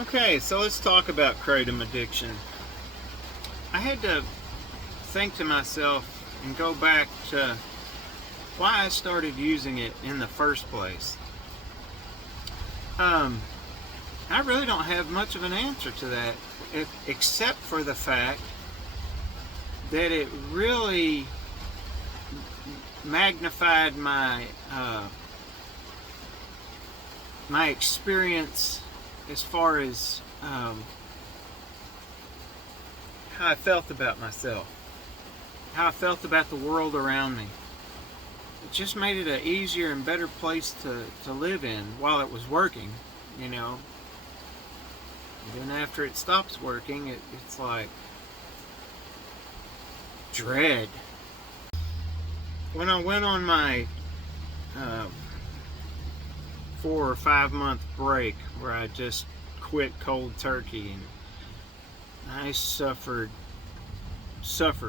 Okay, so let's talk about kratom addiction. I had to think to myself and go back to why I started using it in the first place. I really don't have much of an answer to that, except for the fact that it really magnified my experience as far as how I felt about myself, how I felt about the world around me. It just made it an easier and better place to live in while it was working, you know. And then after it stops working, it's like dread. When I went on my 4 or 5 month break where I just quit cold turkey, and I suffered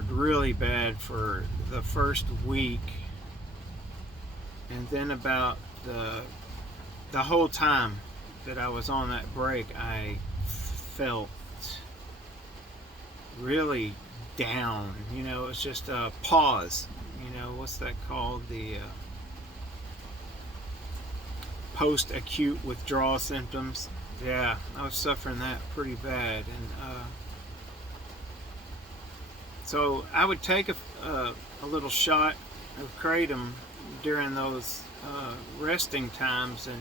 really bad for the first week, and then about the whole time that I was on that break, I felt really down. You know, it's just a pause. You know, what's that called? The post-acute withdrawal symptoms. Yeah, I was suffering that pretty bad, and so I would take a little shot of kratom during those resting times, and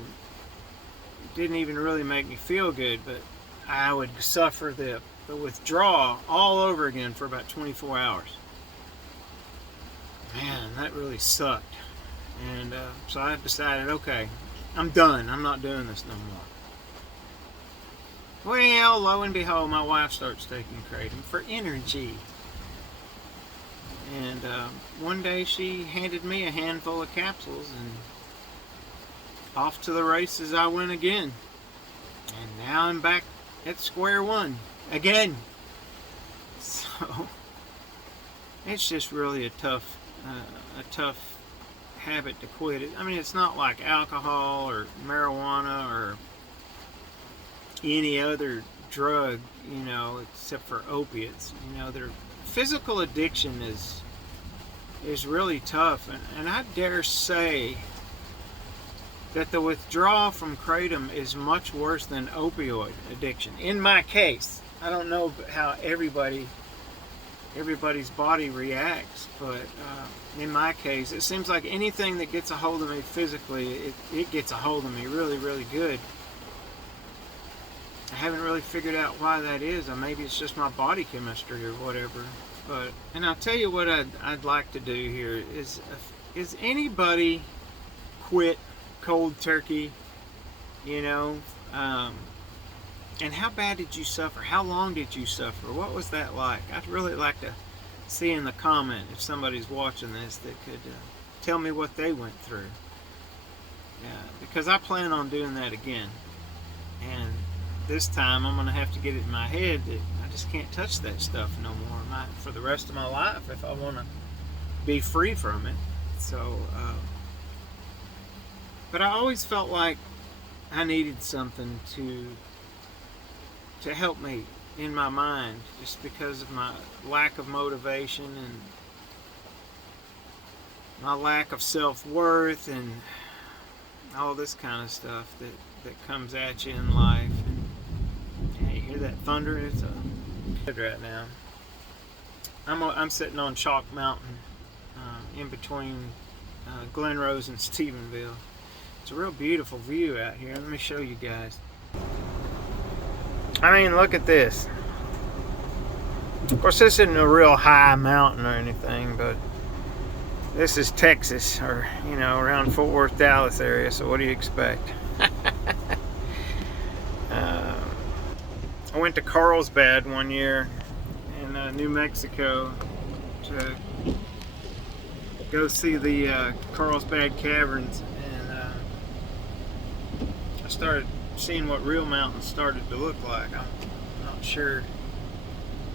it didn't even really make me feel good, but I would suffer the withdrawal all over again for about 24 hours. Man, that really sucked. And so I decided, okay, I'm done. I'm not doing this no more. Well, lo and behold, my wife starts taking kratom for energy. And one day she handed me a handful of capsules, and off to the races I went again. And now I'm back at square one again. So it's just really a tough habit to quit. I mean, it's not like alcohol or marijuana or any other drug, you know, except for opiates. You know, their physical addiction is really tough, and I dare say that the withdrawal from kratom is much worse than opioid addiction. In my case, I don't know how everybody's body reacts, but in my case, it seems like anything that gets a hold of me physically, it gets a hold of me really, really good. I haven't really figured out why that is, or maybe it's just my body chemistry or whatever. And I'll tell you what I'd like to do here is anybody quit cold turkey, you know, and how bad did you suffer? How long did you suffer? What was that like? I'd really like to see in the comment, if somebody's watching this, that could tell me what they went through. Yeah, because I plan on doing that again, and this time I'm going to have to get it in my head that I just can't touch that stuff no more for the rest of my life if I want to be free from it. So but I always felt like I needed something to help me in my mind, just because of my lack of motivation and my lack of self-worth and all this kind of stuff that comes at you in life. And yeah, you hear that thunder? It's good right now. I'm sitting on Chalk Mountain in between Glen Rose and Stephenville. It's a real beautiful view out here. Let me show you guys. I mean, look at this. Of course, this isn't a real high mountain or anything, but this is Texas, or, you know, around Fort Worth, Dallas area, so what do you expect? I went to Carlsbad one year in New Mexico to go see the Carlsbad Caverns, and I started seeing what real mountains started to look like. I'm not sure.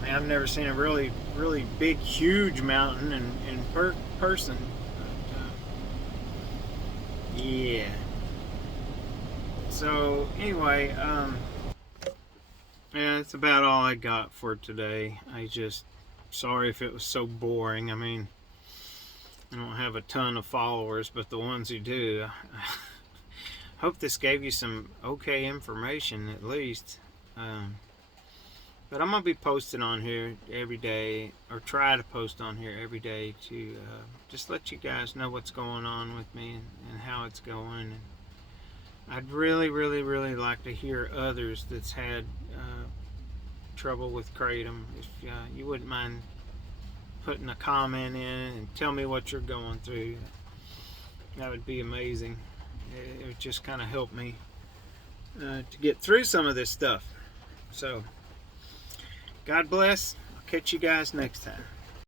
I mean, I've never seen a really, really big, huge mountain in person. But, yeah. So anyway, Yeah, that's about all I got for today. Sorry if it was so boring. I mean, I don't have a ton of followers, but the ones who do, I hope this gave you some okay information at least. Um, but I'm gonna be posting on here every day, or try to post on here every day to just let you guys know what's going on with me and how it's going. And I'd really, really, really like to hear others that's had trouble with kratom. If you wouldn't mind putting a comment in and tell me what you're going through, that would be amazing. It would just kind of help me to get through some of this stuff. So, God bless. I'll catch you guys next time.